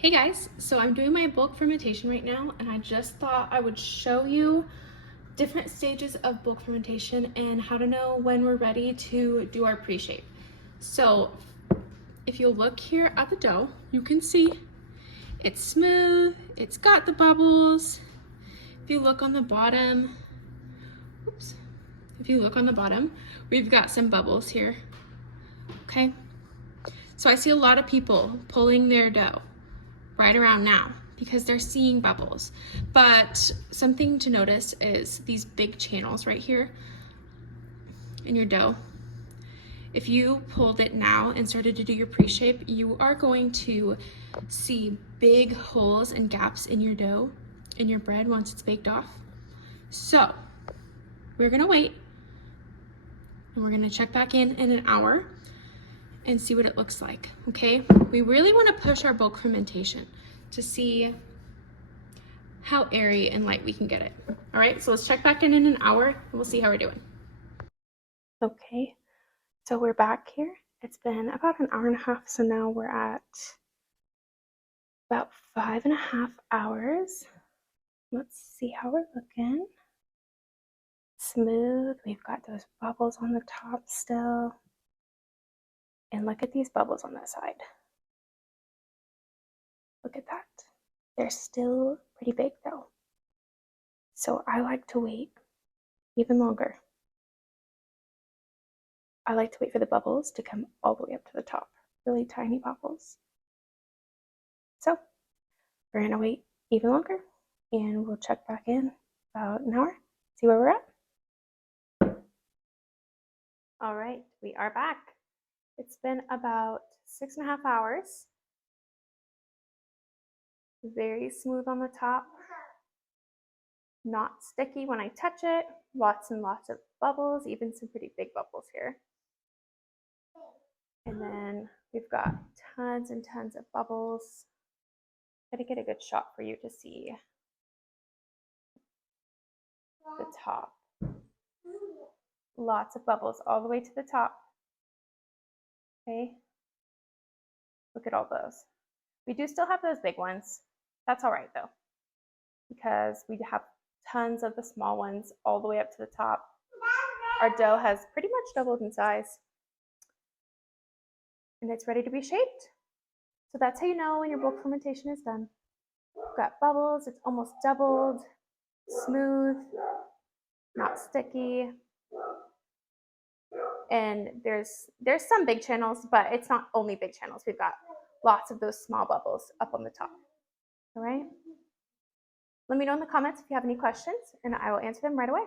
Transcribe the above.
Hey guys, so I'm doing my bulk fermentation right now, and I just thought I would show you different stages of bulk fermentation and how to know when we're ready to do our pre-shape. So if you look here at the dough, you can see it's smooth, it's got the bubbles. If you look on the bottom, oops, if you look on the bottom, we've got some bubbles here, okay? So I see a lot of people pulling their dough right around now because they're seeing bubbles. But something to notice is these big channels right here in your dough. If you pulled it now and started to do your pre-shape, you are going to see big holes and gaps in your dough, in your bread once it's baked off. So we're gonna wait and we're gonna check back in an hour and see what it looks like, okay? We really wanna push our bulk fermentation to see how airy and light we can get it. All right, so let's check back in an hour and we'll see how we're doing. Okay, so we're back here. It's been about an hour and a half, so now we're at about 5.5 hours. Let's see how we're looking. Smooth, we've got those bubbles on the top still. And look at these bubbles on that side. Look at that. They're still pretty big though. So I like to wait even longer. I like to wait for the bubbles to come all the way up to the top, really tiny bubbles. So we're gonna wait even longer and we'll check back in about an hour, see where we're at. All right, we are back. It's been about 6.5 hours. Very smooth on the top, not sticky when I touch it, lots and lots of bubbles, even some pretty big bubbles here. And then we've got tons and tons of bubbles. I'm gonna get a good shot for you to see the top. Lots of bubbles all the way to the top. Okay, look at all those. We do still have those big ones. That's all right though, because we have tons of the small ones all the way up to the top. Our dough has pretty much doubled in size and it's ready to be shaped. So that's how you know when your bulk fermentation is done. We've got bubbles, it's almost doubled, smooth, not sticky. And there's some big channels, but it's not only big channels. We've got lots of those small bubbles up on the top. All right. Let me know in the comments if you have any questions and I will answer them right away.